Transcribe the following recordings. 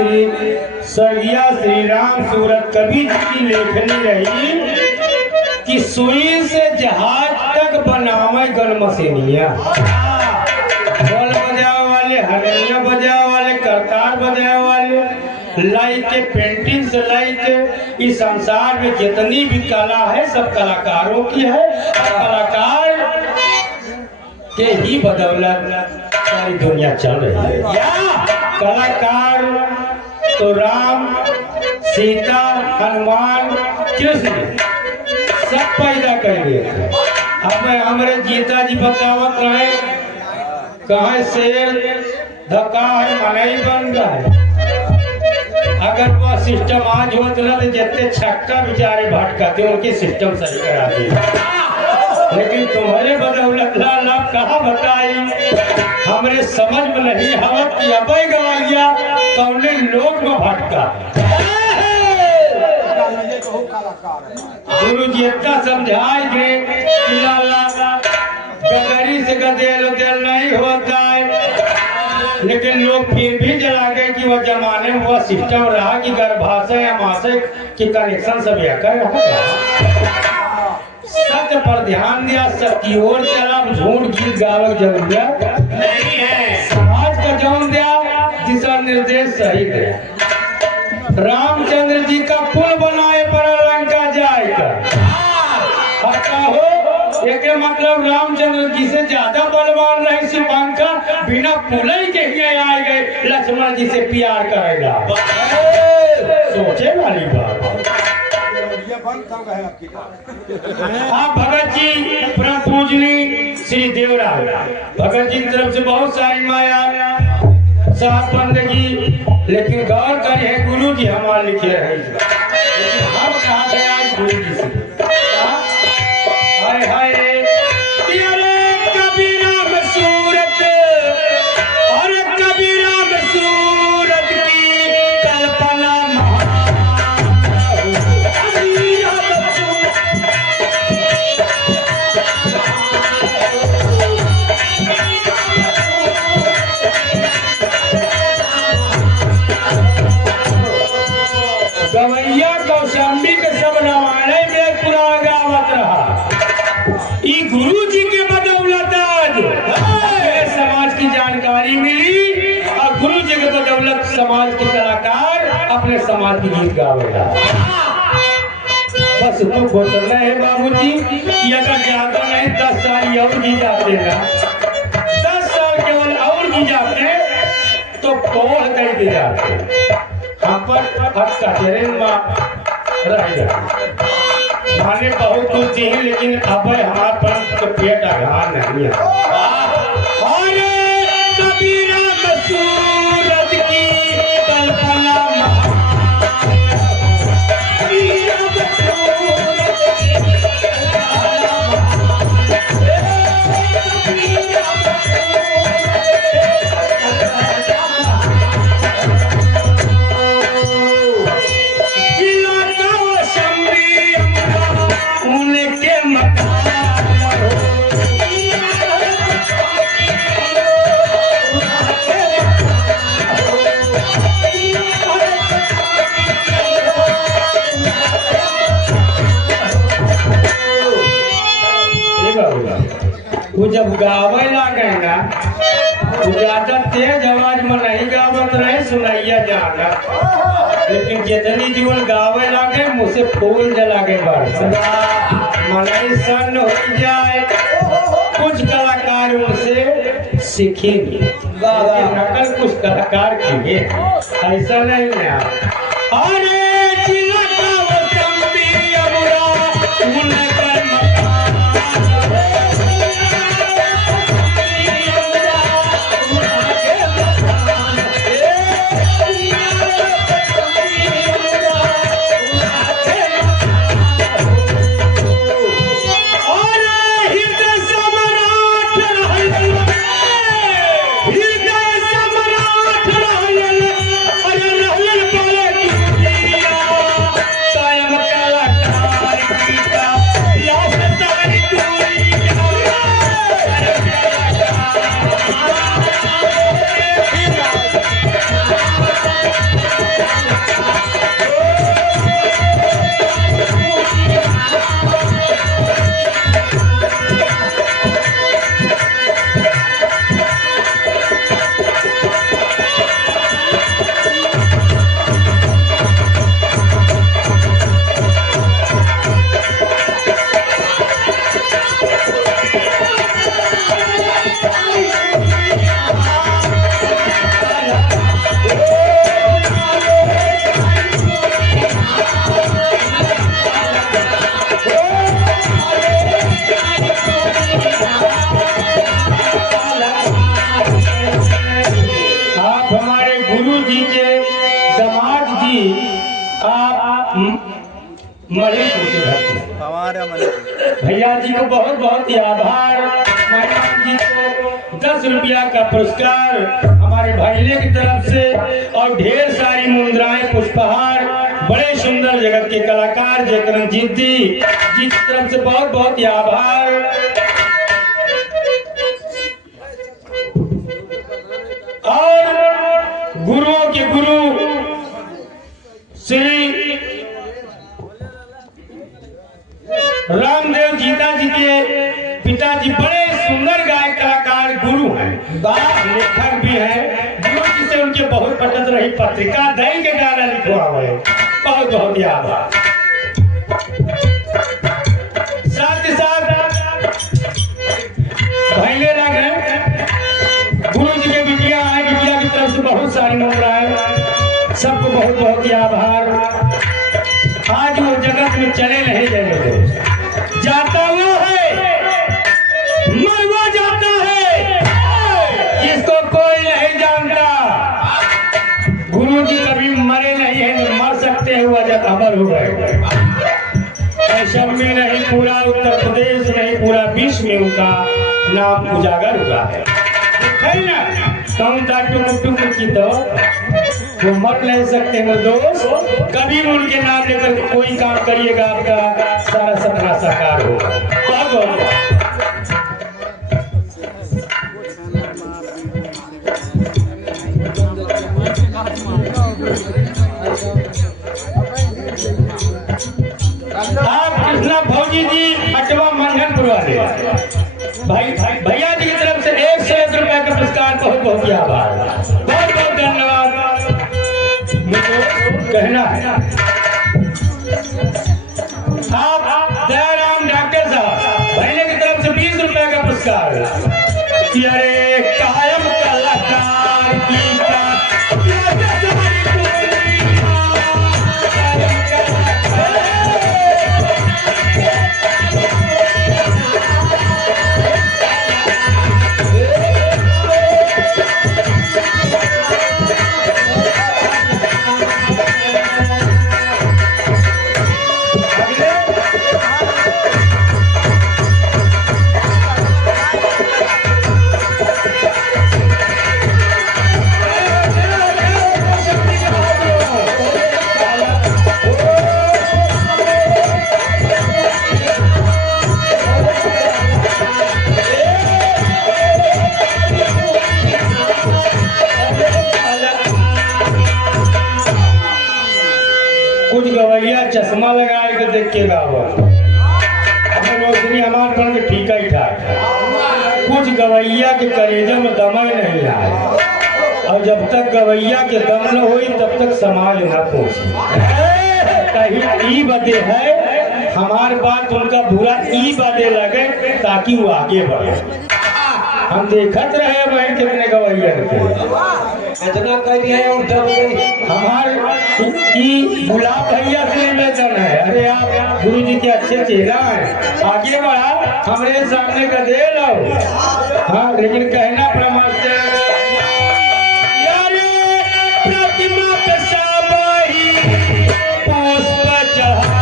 श्री राम सूरत कवि जी की लेखनी रही कि सुई से जहाज तक बनावे गन मशीनिया, ढोल बजावे वाले, हरनिया बजावे वाले, करतार बजावे वाले, लाई के पेंटिंग से लाई के इस संसार में जितनी भी कला है सब कलाकारों की है। कलाकार के ही बदौलत सारी दुनिया चल रही है। कलाकार तो राम, सीता, हनुमान, कृष्ण सब पैदा कर दिए थे। अब हमारे गीता जी बतावत रहे कहे शेर धक्का है मनई बन गए। अगर वह सिस्टम आज होता ना तो जितने छक्का बेचारे भटकाते उनके सिस्टम सही करा दिए। लेकिन तुम्हारे बदौलत लाल आप कहाँ बताई, हमारे समझ में नहीं हवा कि अब गवैया कौने लोग में भटका। गुरु जी इतना समझाए थे कि लाला गदरी से गदेल उदेल नहीं होता है, लेकिन लोग फिर भी जला गए कि वह जमाने में वह सिस्टम रहा कि गर्भाशय या माशय की कनेक्शन सब कर सत्य पर ध्यान दिया, सत्य ओर चला, झूठ गीत गावक जरूरत नहीं है। समाज का जौन दिया दिशा निर्देश सही दिया। रामचंद्र जी का पुल बनाए पर लंका जाएगा। हो एक मतलब रामचंद्र जी से ज्यादा बलवान रहे शिवंका बिना पुल के ही आए गए लक्ष्मण जी से प्यार करेगा। सोचे वाली बात। आप भगत जी परम पूजनी श्री देवराज भगत जी की तरफ से बहुत सारी माया साथ बंदगी, लेकिन गौर करे गुरु जी हमारे लिखे रहे। हम साथ है आज गुरु जी से हाय हाय कबीरा में सूरत और कबीरा में सूरत की कल्पना गवैया कौशाम्बी के सब रामायण में पुराण गावत रहा। गुरु जी के बदौलत आज समाज की जानकारी मिली और गुरु जी के बदौलत समाज के कलाकार अपने समाज की गीत गावेगा। बस तो बोलना है बाबूजी कि अगर ज्यादा नहीं 10 साल और जी जाते ना, 10 साल केवल और जी जाते तो पोल कर दे जाते, हम पर हटका तेरे रह जाते। माने बहुत कुछ दी है, लेकिन अब हमारे पर तो पेट आघात नहीं है। कबीरा में सूरत की कल्पना वो जब गावे लागे ना ज्यादा तेज आवाज में नहीं गावत रहे सुनैया जाना, लेकिन जितनी जीवन गावे लागे मुझसे फूल जलागे मनई सन हो जाए। कुछ कलाकार उनसे सीखेंगे, नकल कुछ कलाकार की ऐसा नहीं है। अरे भैया जी को बहुत बहुत आभार। मेहमान जी को 10 रुपया का पुरस्कार हमारे भाईले की तरफ से और ढेर सारी मुद्राएं पुष्पहार। बड़े सुंदर जगत के कलाकार जयकरणजीत जी की तरफ से बहुत बहुत आभार। और गुरुओं के गुरु श्री रामदेव जीता जी के पिताजी बड़े सुंदर गायक कलाकार गुरु हैं, लेखक भी हैं। गुरु जी से उनके बहुत पसंद रही पत्रिका दैनिक के गाना लिखवा हुए। बहुत बहुत आभार। साथ ही साथ भाईले लग हैं गुरु जी के बिटिया आए, बिटिया की तरफ से बहुत सारी मुद्राएं। सबको बहुत बहुत आभार। आज वो जगत में चले नहीं जाने जाता वो है, मर वो जाता है जिसको कोई नहीं जानता। गुरु जी कभी मरे नहीं है, मर सकते हैं, वह जब अमर हो गए। ऐसा में नहीं, पूरा उत्तर प्रदेश नहीं, पूरा विश्व में उनका नाम उजागर हुआ है ना। कौन था टुकुर की तो वो मर नहीं सकते निर्दोष। कभी भी उनके नाम लेकर कोई काम करिएगा, आपका सारा सपना साकार होगा। बहुत बहुत आप कृष्णा भौजी जी अटवा मंडनपुर वाले भैया जी की तरफ से 101 रुपए का पुरस्कार बहुत बहुत आभार। बहुत बहुत धन्यवाद। मुझे कहना है आप दयाराम डॉक्टर साहब भैया की तरफ से 20 रुपए का पुरस्कार। अरे कायम कलाकार की चश्मा लगाए के देख के गावा रोशनी हमारे पर के ठीक ही था। कुछ गवैया के कलेजे में दम ही नहीं आए, और जब तक गवैया के दम न होई तब तक समाज न पहुंची। कहीं ई बदे है हमार बात उनका बुरा ई बदे लगे ताकि वो आगे बढ़े। हम देखत रहे वही कितने गवैया इतना कर हमारे गुलाब भैया से निवेदन है। अरे आप गुरु जी के अच्छे चेहरा है, आगे बढ़ा हमारे सामने का दे लो। हाँ लेकिन कहना प्रमाण से प्रतिमा पे साबाही पुष्प चढ़ा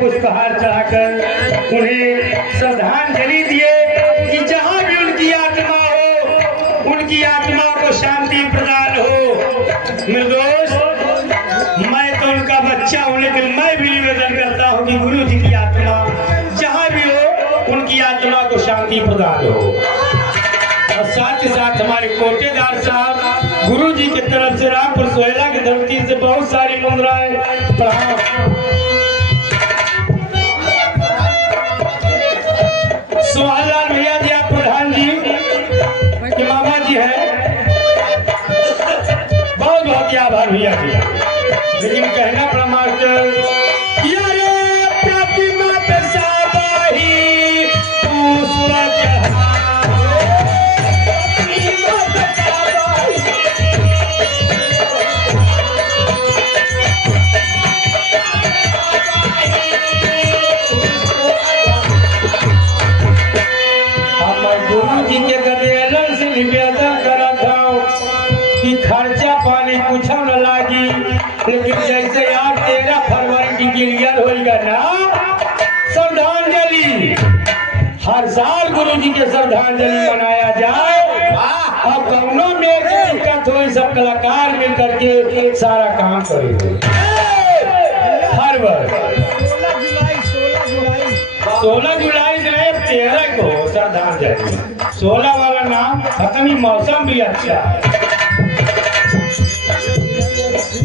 पुष्पहार चढ़ाकर उन्हें श्रद्धांजलि दिए कि जहां भी उनकी आत्मा हो, उनकी आत्मा को शांति प्रदान हो। निर्दोष मैं तो उनका बच्चा हूं, लेकिन मैं भी निवेदन करता हूं कि गुरु जी की आत्मा जहां भी हो उनकी आत्मा को शांति प्रदान हो। और साथ ही साथ हमारे कोटेदार साहब गुरु जी की तरफ से रामपुर सोहेला की धरती से बहुत सारी मुद्राएं प्रणाम। सोहनलाल भैया जी आप प्रधान जी के मामा जी हैं, बहुत बहुत आभार भैया जी। लेकिन कहना प्रमाण प्रतिमा पे साबाही पुष्प चढ़ा कि खर्चा पानी कुछ न लागी, लेकिन जैसे आज 13 फरवरी की क्लियर होगा ना श्रद्धांजलि, हर साल गुरु जी के श्रद्धांजलि मनाया जाए और कौनों में दिक्कत हो सब कलाकार मिल करके सारा काम करेंगे। हर वर्ष 16 जुलाई से 13 को श्रद्धांजलि, 16 वाला नाम खत्म, ही मौसम भी अच्छा है।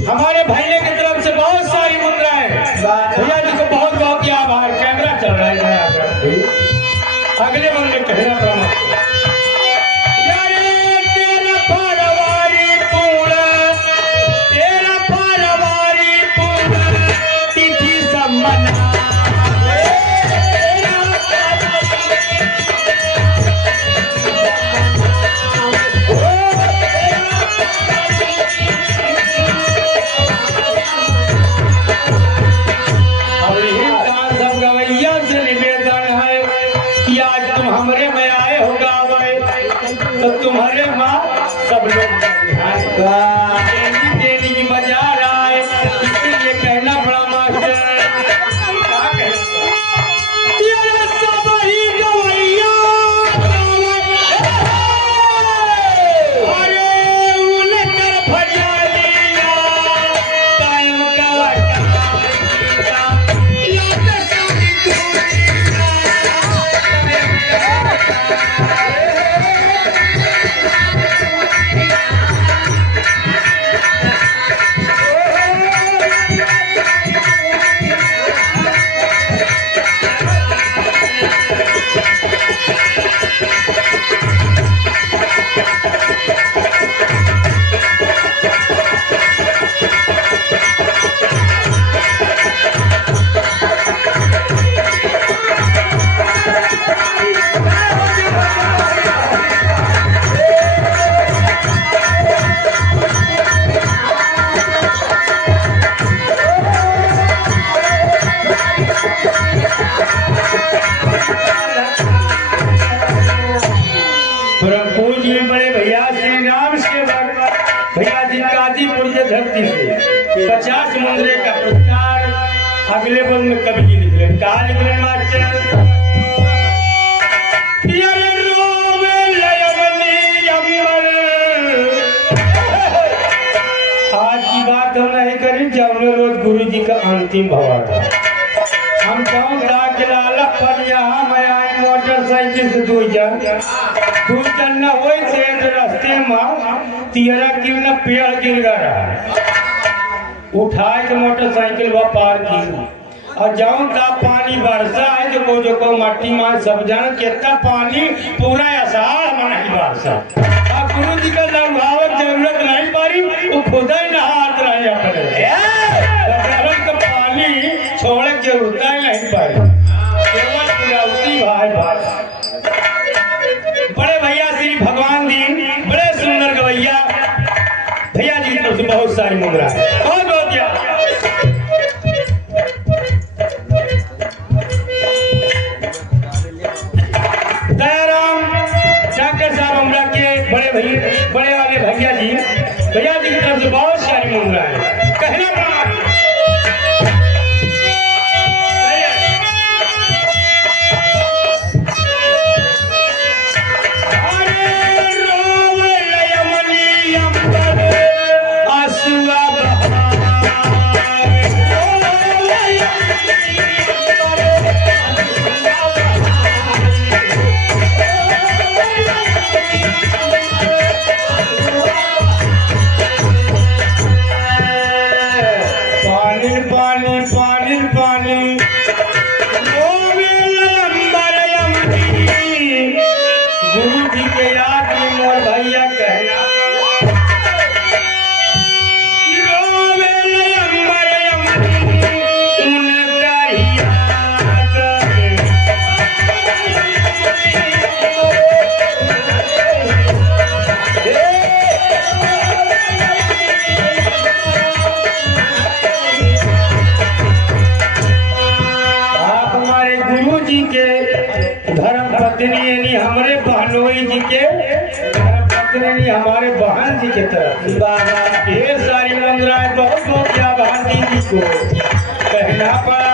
हमारे भाई की तरफ से बहुत सारी मुद्राएं, भैया जी को बहुत बहुत आभार। कैमरा चल रहा है, अगले मन में कहना प्रमाण तिथि सम्मान हमरे में आए हो गावे तो तुम्हारे माँ सब लोग देनी की बाजार आए, इसीलिए कहना बड़ा मास्टर सब ही गवैया, अरे उनकर भजनिया कायम धरती से 50 मुद्रे का पुरस्कार। अगले बल में कवि जी निकले, कहा निकले मास्टर, आज की बात हम नहीं करी, जब रोज गुरु जी का अंतिम भवन हम गाँव के लाला पर यहाँ मैं आई मोटरसाइकिल से 2 जन न हो रास्ते में 13 किल न पेड़ गिर गया, उठाए के मोटरसाइकिल वह पार की और जाऊं का पानी बरसा है जो मट्टी में सब जान कितना पानी पूरा आसार हमारा ही बरसा। अब गुरु जी का लंघावत जरूरत नहीं पारी, वो खुद ही नहात रहे अपने का पानी छोड़ के जरूरत नहीं पारी, केवल पुरावती भाई भाई। बड़े भैया श्री भगवान दीन बड़े सुंदर गवैया, भैया जी की तरफ से बहुत सारी मुद्रा है, बहुत बहुत दयाराम डॉक्टर साहब हमरा के बड़े वाले भैया जी की तरफ से बहुत सारी मुद्रा है, कहना प्रधान जी की तरफ ढेर सारी मुद्राएं बहुत बहुत आभार दीदी को कहना पड़ा।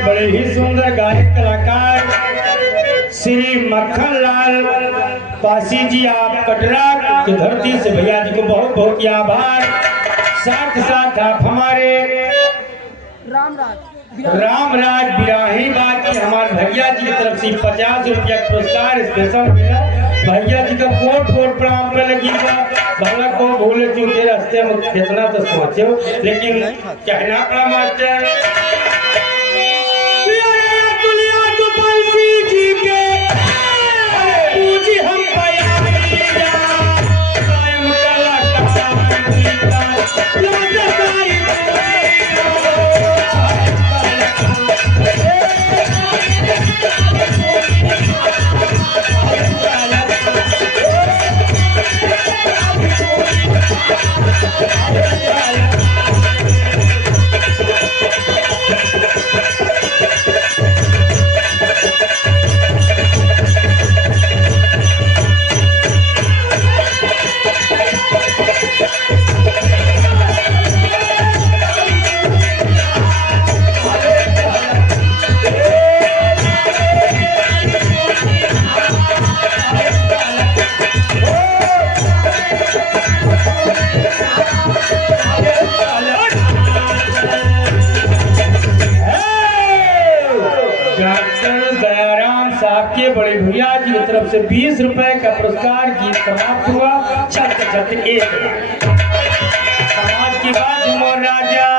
बड़े ही सुंदर गायक कलाकार श्री मक्खन लाल पासी जी, आप कटरा की धरती से भैया जी को बहुत बहुत आभार। साथ साथ आप हमारे रामराज बिराही बाकी हमारे भैया जी की तरफ से 50 रुपया पुरस्कार स्पेशल मिला। भैया जी का कोट कोट प्रणाम कर लगी भला को भूले चूके रास्ते में कितना तो सोचे, लेकिन कहना पड़ा मास्टर आपके बड़े भैया जी की तरफ से 20 रुपए का पुरस्कार गीत समाप्त हुआ। छत छत एक समाज की बात राजा